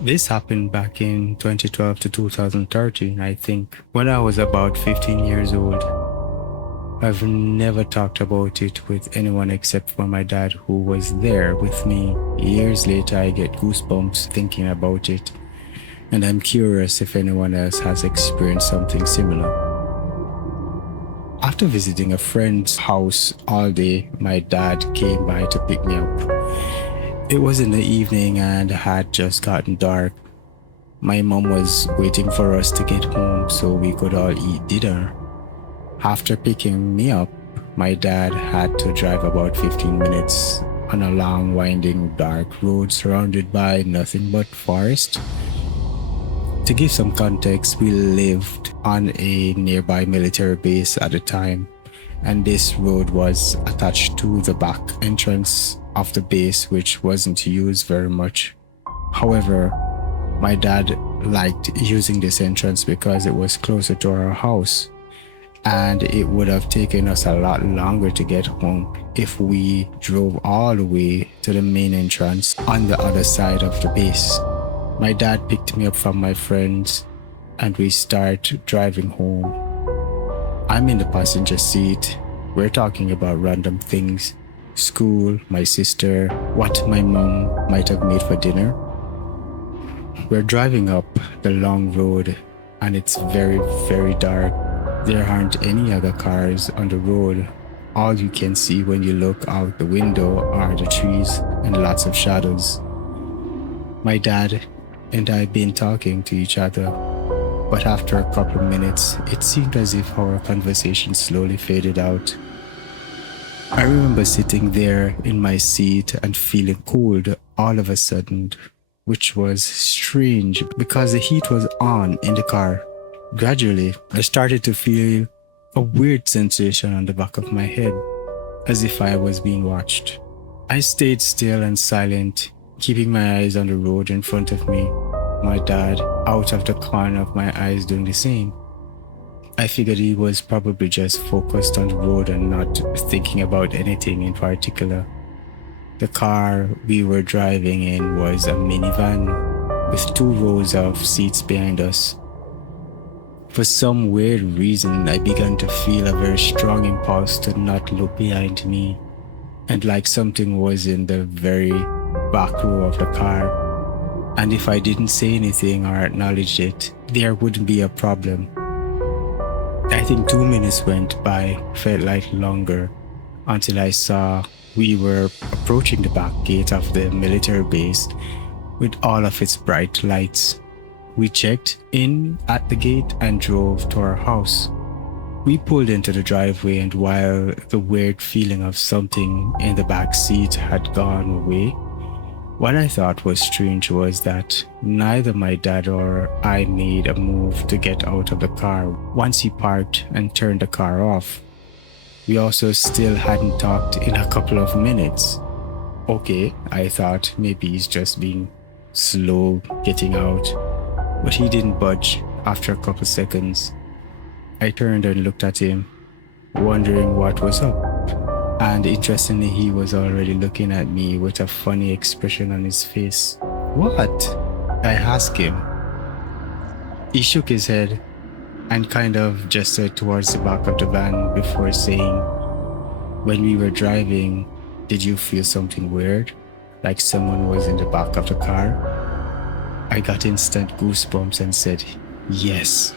This happened back in 2012 to 2013, I think, when I was about 15 years old. I've never talked about it with anyone except for my dad, who was there with me. Years later, I get goosebumps thinking about it, and I'm curious if anyone else has experienced something similar. After visiting a friend's house all day, my dad came by to pick me up. It was in the evening and had just gotten dark. My mom was waiting for us to get home so we could all eat dinner. After picking me up, my dad had to drive about 15 minutes on a long, winding, dark road surrounded by nothing but forest. To give some context, we lived on a nearby military base at the time, and this road was attached to the back entrance of the base, which wasn't used very much. However, my dad liked using this entrance because it was closer to our house, and it would have taken us a lot longer to get home if we drove all the way to the main entrance on the other side of the base. My dad picked me up from my friends and we start driving home. I'm in the passenger seat. We're talking about random things: school, my sister, what my mom might have made for dinner. We're driving up the long road and it's very, very dark. There aren't any other cars on the road. All you can see when you look out the window are the trees and lots of shadows. My dad and I've been talking to each other, but after a couple minutes, it seemed as if our conversation slowly faded out. I remember sitting there in my seat and feeling cold all of a sudden, which was strange because the heat was on in the car. Gradually, I started to feel a weird sensation on the back of my head, as if I was being watched. I stayed still and silent, keeping my eyes on the road in front of me, my dad out of the corner of my eyes doing the same. I figured he was probably just focused on the road and not thinking about anything in particular. The car we were driving in was a minivan with 2 rows of seats behind us. For some weird reason, I began to feel a very strong impulse to not look behind me, and like something was in the very back row of the car. And if I didn't say anything or acknowledge it, there wouldn't be a problem. I think 2 minutes went by, felt like longer, until I saw we were approaching the back gate of the military base with all of its bright lights. We checked in at the gate and drove to our house. We pulled into the driveway, and while the weird feeling of something in the back seat had gone away, what I thought was strange was that neither my dad or I made a move to get out of the car once he parked and turned the car off. We also still hadn't talked in a couple of minutes. Okay, I thought maybe he's just being slow getting out, but he didn't budge after a couple seconds. I turned and looked at him, wondering what was up. And interestingly, he was already looking at me with a funny expression on his face. "What?" I asked him. He shook his head and kind of gestured towards the back of the van before saying, "When we were driving, did you feel something weird? Like someone was in the back of the car?" I got instant goosebumps and said, "Yes."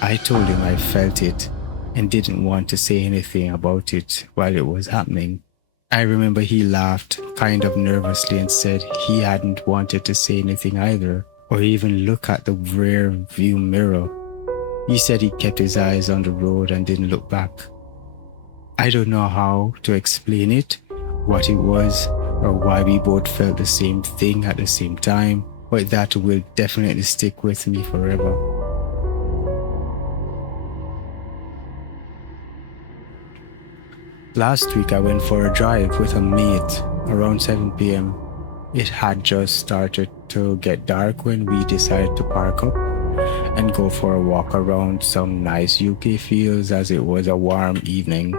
I told him I felt it and didn't want to say anything about it while it was happening. I remember he laughed kind of nervously and said he hadn't wanted to say anything either, or even look at the rear view mirror. He said he kept his eyes on the road and didn't look back. I don't know how to explain it, what it was, or why we both felt the same thing at the same time, but that will definitely stick with me forever. Last week I went for a drive with a mate around 7 p.m. It had just started to get dark when we decided to park up and go for a walk around some nice UK fields, as it was a warm evening.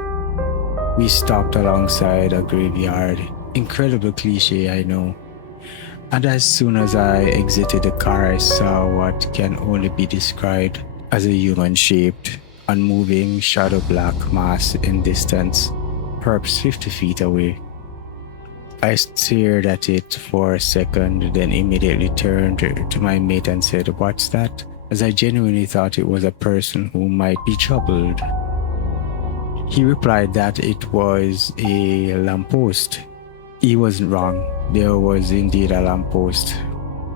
We stopped alongside a graveyard. Incredible cliche, I know. And as soon as I exited the car, I saw what can only be described as a human-shaped, unmoving shadow black mass in distance, perhaps 50 feet away. I stared at it for a second, then immediately turned to my mate and said, "What's that?" as I genuinely thought it was a person who might be troubled. He replied that it was a lamppost. He wasn't wrong. There was indeed a lamppost,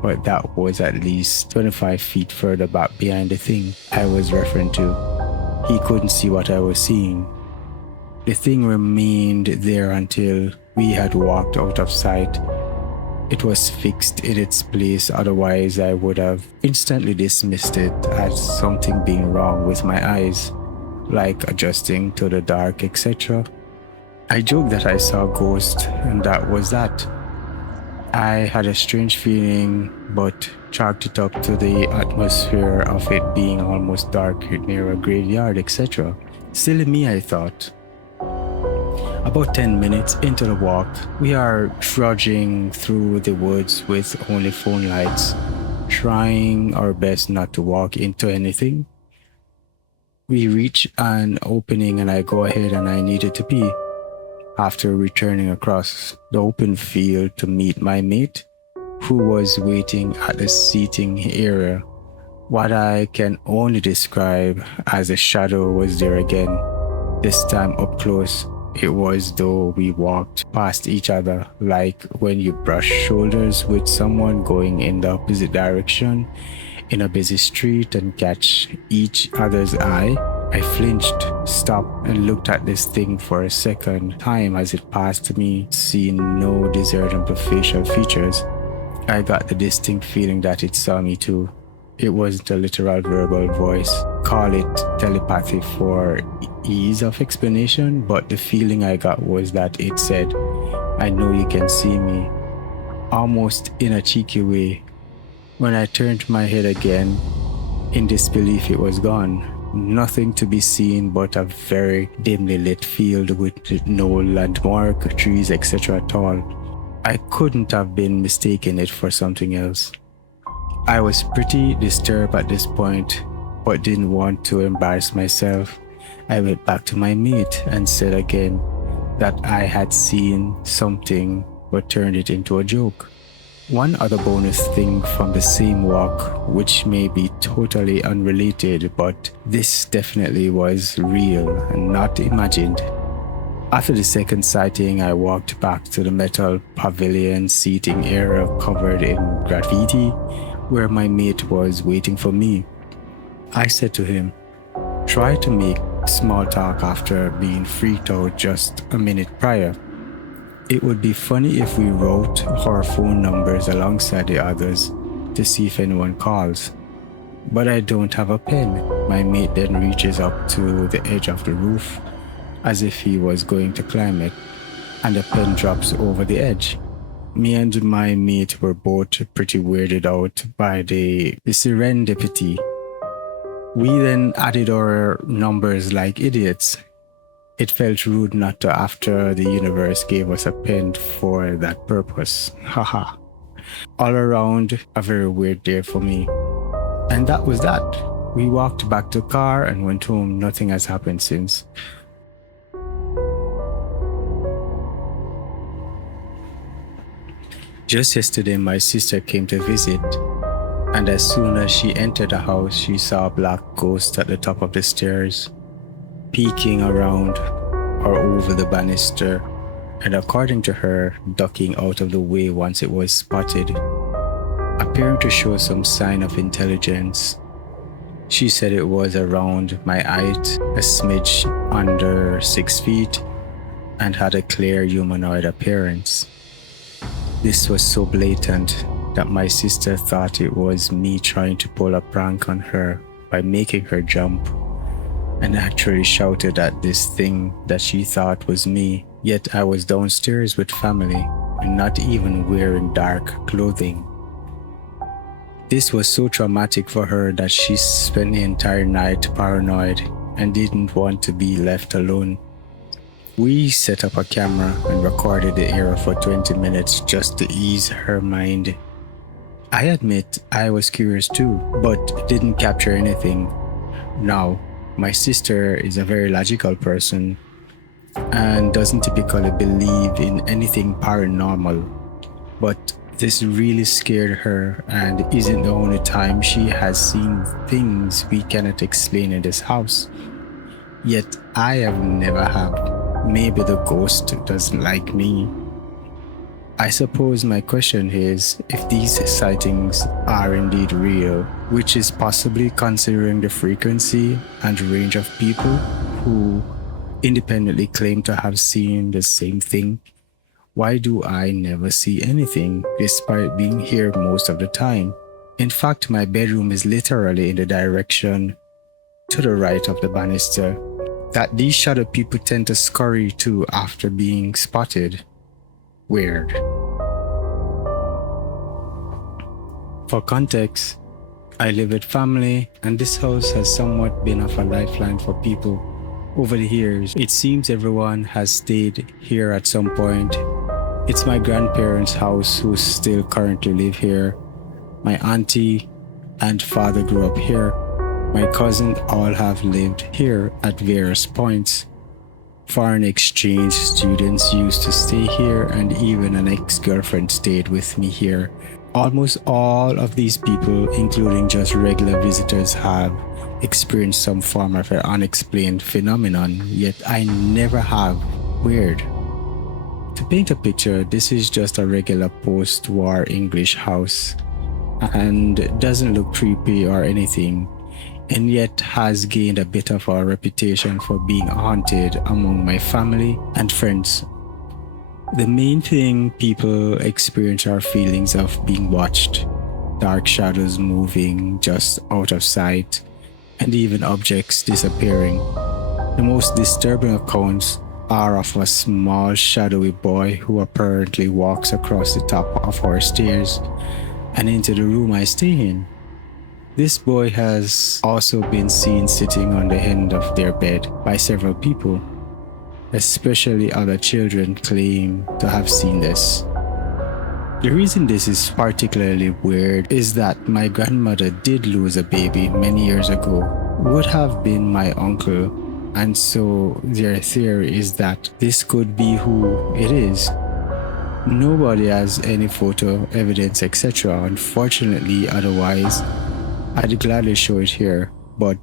but that was at least 25 feet further back behind the thing I was referring to. He couldn't see what I was seeing. The thing remained there until we had walked out of sight. It was fixed in its place, otherwise I would have instantly dismissed it as something being wrong with my eyes, like adjusting to the dark, etc. I joked that I saw a ghost, and that was that. I had a strange feeling, but chalked it up to the atmosphere of it being almost dark near a graveyard, etc. Silly me, I thought. About 10 minutes into the walk, we are trudging through the woods with only phone lights, trying our best not to walk into anything. We reach an opening and I go ahead and I needed to pee. After returning across the open field to meet my mate, who was waiting at the seating area, what I can only describe as a shadow was there again, this time up close. It was though we walked past each other, like when you brush shoulders with someone going in the opposite direction in a busy street and catch each other's eye. I flinched, stopped, and looked at this thing for a second time as it passed me, seeing no discernible facial features. I got the distinct feeling that it saw me too. It wasn't a literal verbal voice, call it telepathy for ease of explanation, but the feeling I got was that it said, "I know you can see me," almost in a cheeky way. When I turned my head again, in disbelief, it was gone. Nothing to be seen but a very dimly lit field with no landmark, trees, etc. at all. I couldn't have been mistaking it for something else. I was pretty disturbed at this point, but didn't want to embarrass myself. I went back to my mate and said again that I had seen something but turned it into a joke. One other bonus thing from the same walk, which may be totally unrelated, but this definitely was real and not imagined. After the second sighting, I walked back to the metal pavilion seating area covered in graffiti, where my mate was waiting for me. I said to him, "Try to make small talk after being freaked out just a minute prior. It would be funny if we wrote our phone numbers alongside the others to see if anyone calls. But I don't have a pen." My mate then reaches up to the edge of the roof as if he was going to climb it, and the pen drops over the edge. Me and my mate were both pretty weirded out by the serendipity. We then added our numbers like idiots. It felt rude not to after the universe gave us a pen for that purpose. Haha. All around, a very weird day for me. And that was that. We walked back to the car and went home. Nothing has happened since. Just yesterday, my sister came to visit, and as soon as she entered the house, she saw a black ghost at the top of the stairs, peeking around or over the banister, and according to her, ducking out of the way once it was spotted, appearing to show some sign of intelligence. She said it was around my height, a smidge under 6 feet, and had a clear humanoid appearance. This was so blatant that my sister thought it was me trying to pull a prank on her by making her jump, and actually shouted at this thing that she thought was me, yet I was downstairs with family and not even wearing dark clothing. This was so traumatic for her that she spent the entire night paranoid and didn't want to be left alone. We set up a camera and recorded the area for 20 minutes just to ease her mind I admit I was curious too, but didn't capture anything. Now, my sister is a very logical person and doesn't typically believe in anything paranormal, but this really scared her and isn't the only time she has seen things we cannot explain in this house. Yet I have never have. Maybe the ghost doesn't like me. I suppose my question is if these sightings are indeed real, which is possibly considering the frequency and range of people who independently claim to have seen the same thing. Why do I never see anything despite being here most of the time? In fact, my bedroom is literally in the direction to the right of the banister that these shadow people tend to scurry to after being spotted. Weird. For context, I live with family, and this house has somewhat been of a lifeline for people. Over the years, it seems everyone has stayed here at some point. It's my grandparents' house who still currently live here. My auntie and father grew up here. My cousins all have lived here at various points. Foreign exchange students used to stay here, and even an ex-girlfriend stayed with me here. Almost all of these people, including just regular visitors, have experienced some form of an unexplained phenomenon, yet I never have. Weird. To paint a picture, this is just a regular post-war English house and doesn't look creepy or anything, and yet has gained a bit of a reputation for being haunted among my family and friends. The main thing people experience are feelings of being watched, dark shadows moving just out of sight, and even objects disappearing. The most disturbing accounts are of a small shadowy boy who apparently walks across the top of our stairs and into the room I stay in. This boy has also been seen sitting on the end of their bed by several people. Especially other children claim to have seen this. The reason this is particularly weird is that my grandmother did lose a baby many years ago, would have been my uncle, and so their theory is that this could be who it is. Nobody has any photo evidence, etc. Unfortunately, otherwise, I'd gladly show it here, but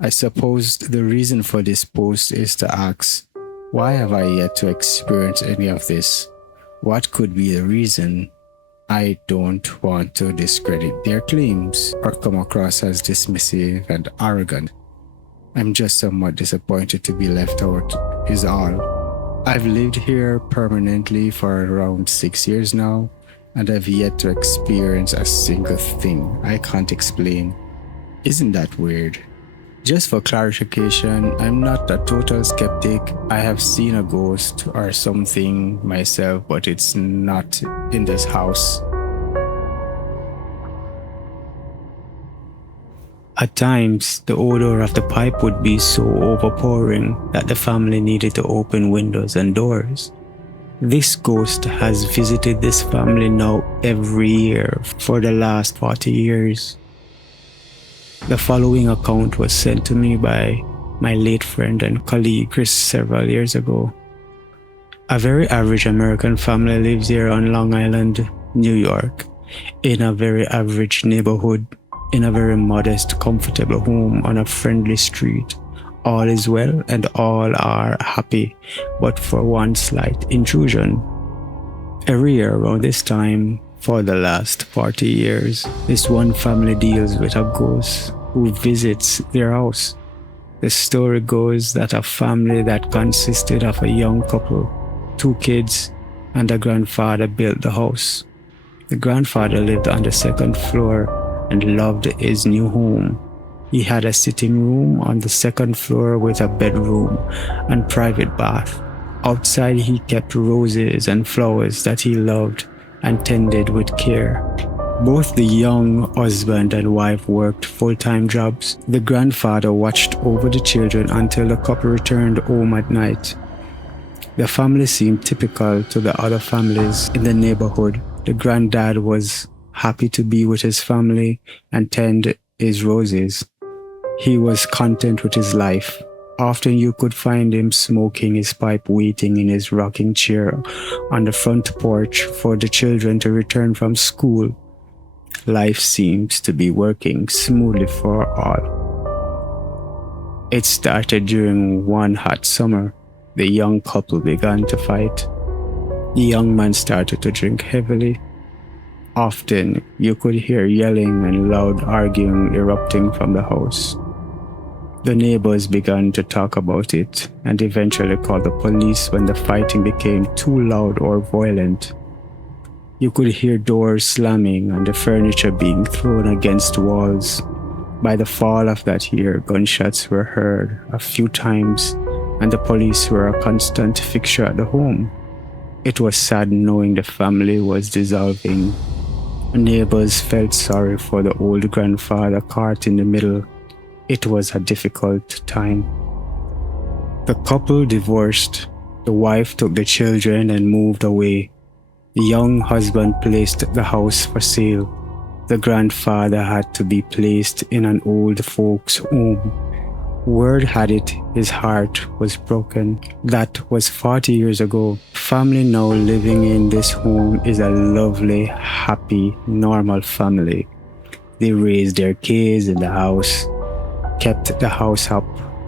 I suppose the reason for this post is to ask, why have I yet to experience any of this? What could be the reason? I don't want to discredit their claims or come across as dismissive and arrogant. I'm just somewhat disappointed to be left out, is all. I've lived here permanently for around 6 years now, and I've yet to experience a single thing I can't explain. Isn't that weird? Just for clarification, I'm not a total skeptic. I have seen a ghost or something myself, but it's not in this house. At times, the odor of the pipe would be so overpowering that the family needed to open windows and doors. This ghost has visited this family now every year for the last 40 years. The following account was sent to me by my late friend and colleague Chris several years ago. A very average American family lives here on Long Island, New York, in a very average neighborhood, in a very modest, comfortable home on a friendly street. All is well and all are happy, but for one slight intrusion. Every year around this time, for the last 40 years, this one family deals with a ghost who visits their house. The story goes that a family that consisted of a young couple, 2 kids, and a grandfather built the house. The grandfather lived on the 2nd floor and loved his new home. He had a sitting room on the 2nd floor with a bedroom and private bath. Outside he kept roses and flowers that he loved and tended with care. Both the young husband and wife worked full-time jobs. The grandfather watched over the children until the couple returned home at night. The family seemed typical to the other families in the neighborhood. The granddad was happy to be with his family and tend his roses. He was content with his life. Often you could find him smoking his pipe, waiting in his rocking chair on the front porch for the children to return from school. Life seems to be working smoothly for all. It started during one hot summer. The young couple began to fight. The young man started to drink heavily. Often you could hear yelling and loud arguing erupting from the house. The neighbors began to talk about it and eventually called the police when the fighting became too loud or violent. You could hear doors slamming and the furniture being thrown against walls. By the fall of that year, gunshots were heard a few times and the police were a constant fixture at the home. It was sad knowing the family was dissolving. Neighbors felt sorry for the old grandfather caught in the middle. It was a difficult time. The couple divorced. The wife took the children and moved away. The young husband placed the house for sale. The grandfather had to be placed in an old folks' home. Word had it his heart was broken. That was 40 years ago. Family now living in this home is a lovely, happy, normal family. They raised their kids in the house, kept the house up,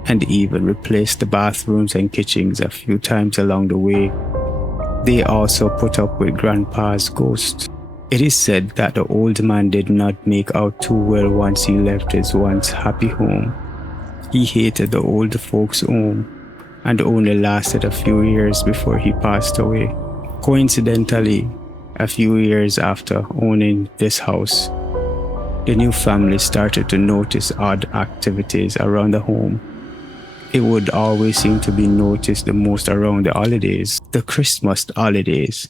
and even replaced the bathrooms and kitchens a few times along the way. They also put up with Grandpa's ghost. It is said that the old man did not make out too well once he left his once happy home. He hated the old folks' home and only lasted a few years before he passed away. Coincidentally, a few years after owning this house, the new family started to notice odd activities around the home. It would always seem to be noticed the most around the holidays, the Christmas holidays.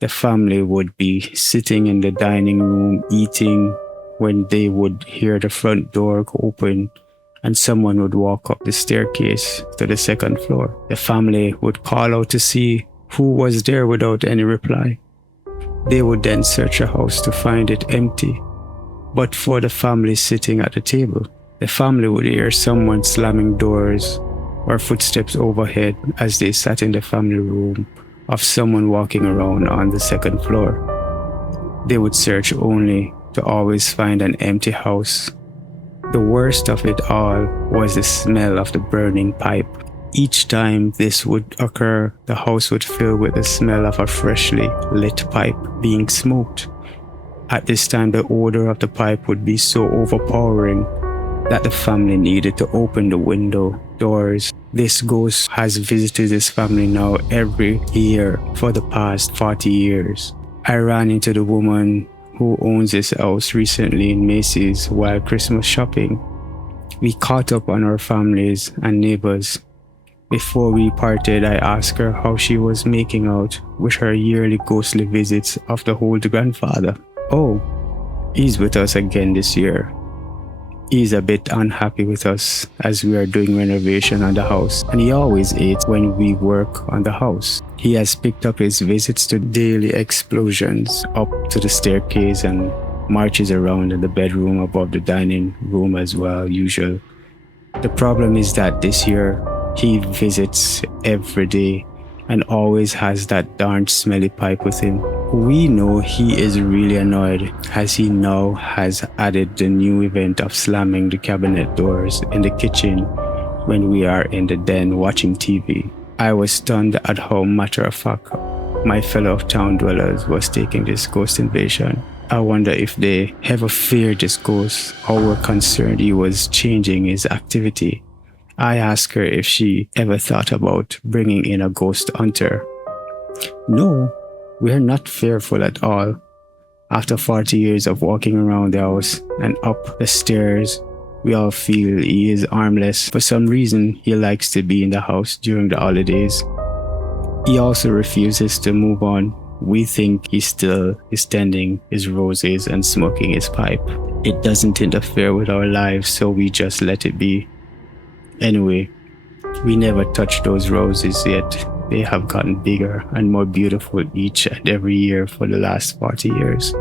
The family would be sitting in the dining room eating when they would hear the front door open and someone would walk up the staircase to the second floor. The family would call out to see who was there without any reply. They would then search the house to find it empty, but for the family sitting at the table. The family would hear someone slamming doors or footsteps overhead as they sat in the family room of someone walking around on the second floor. They would search only to always find an empty house. The worst of it all was the smell of the burning pipe. Each time this would occur, the house would fill with the smell of a freshly lit pipe being smoked. At this time, the odor of the pipe would be so overpowering that the family needed to open the window doors. This ghost has visited this family now every year for the past 40 years. I ran into the woman who owns this house recently in Macy's while Christmas shopping. We caught up on our families and neighbors. Before we parted, I asked her how she was making out with her yearly ghostly visits of the old grandfather. Oh, he's with us again this year. He's a bit unhappy with us as we are doing renovation on the house, and he always hates when we work on the house. He has picked up his visits to daily explosions up to the staircase and marches around in the bedroom above the dining room as well, usual. The problem is that this year he visits every day and always has that darn smelly pipe with him. We know he is really annoyed as he now has added the new event of slamming the cabinet doors in the kitchen when we are in the den watching TV. I was stunned at how matter of fact my fellow town dwellers was taking this ghost invasion. I wonder if they ever feared this ghost or were concerned he was changing his activity. I asked her if she ever thought about bringing in a ghost hunter. No, we're not fearful at all. After 40 years of walking around the house and up the stairs, we all feel he is harmless. For some reason, he likes to be in the house during the holidays. He also refuses to move on. We think he still is tending his roses and smoking his pipe. It doesn't interfere with our lives, so we just let it be. Anyway, we never touched those roses yet. They have gotten bigger and more beautiful each and every year for the last 40 years.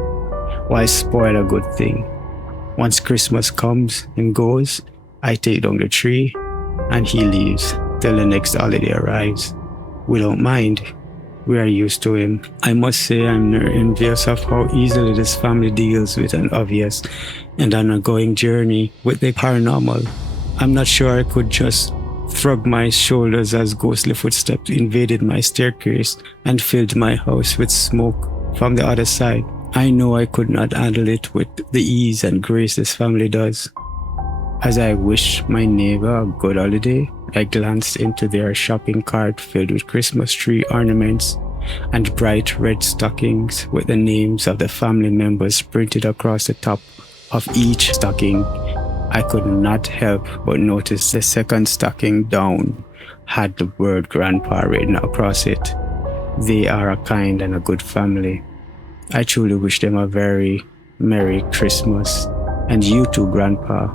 Why spoil a good thing? Once Christmas comes and goes, I take down the tree and he leaves till the next holiday arrives. We don't mind. We are used to him. I must say I'm envious of how easily this family deals with an obvious and ongoing journey with the paranormal. I'm not sure I could just shrug my shoulders as ghostly footsteps invaded my staircase and filled my house with smoke from the other side. I know I could not handle it with the ease and grace this family does. As I wished my neighbor a good holiday, I glanced into their shopping cart filled with Christmas tree ornaments and bright red stockings with the names of the family members printed across the top of each stocking. I could not help but notice the second stocking down had the word Grandpa written across it. They are a kind and a good family. I truly wish them a very Merry Christmas. And you too, Grandpa.